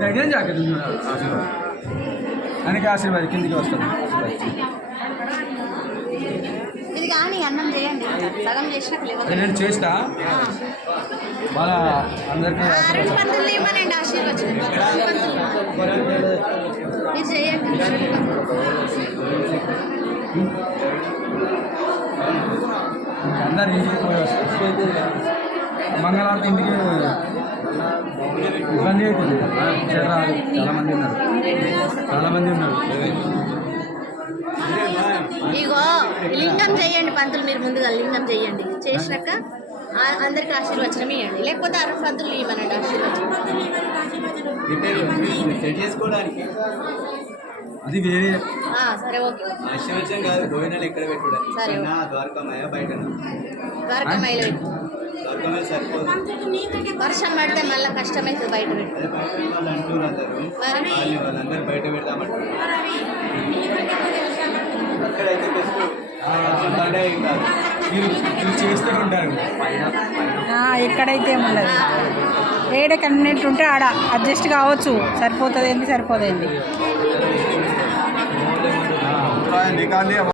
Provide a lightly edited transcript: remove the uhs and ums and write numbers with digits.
దగ్గర జాకెట్ ఆయనకి ఆశీర్వాదం కిందికి వస్తుంది. ఇది కానీ అన్నం చేయండి, సగం చేసినా నేను చేస్తా మన అందరికీ ఆశీర్వచనం మీరు చేయండి. అందరు ఇంటికి పోయి వస్తారు. మంగళవారం ఇంటికి ఇబ్బంది అవుతుంది. చాలామంది ఉన్నారు. ఇగో లింగం చేయండి పంతులు, మీరు ముందుగా లింగం చేయండి. చేసినాక అందరికి ఆశీర్వచనం ఇవ్వండి, లేకపోతే అర పంతులు ఇవ్వనండి ఆశీర్వచనం. అది వేరే. సరే ఓకే. ఆశీర్వచనం కాదు, గోవిందాలు ఎక్కడ పెట్టుకోవడం. సరే ద్వారకామయ్య బయట ద్వారకామయ్యలో ద్వారకామయ్య సరిపోదు. వర్షం పడితే మళ్ళీ కష్టమైతుంది బయట పెట్టి. వాళ్ళు అంటున్నారు వాళ్ళందరూ బయట పెడతామంటారు. అక్కడైతే బెస్ట్ మీరు చేస్తూ ఉంటారు. ఎక్కడైతే ఉండదు, ఏడ కన్వీనెంట్ ఉంటే ఆడ అడ్జస్ట్ కావచ్చు. సరిపోతుంది ఏంటి, సరిపోతుంది ఏంటి.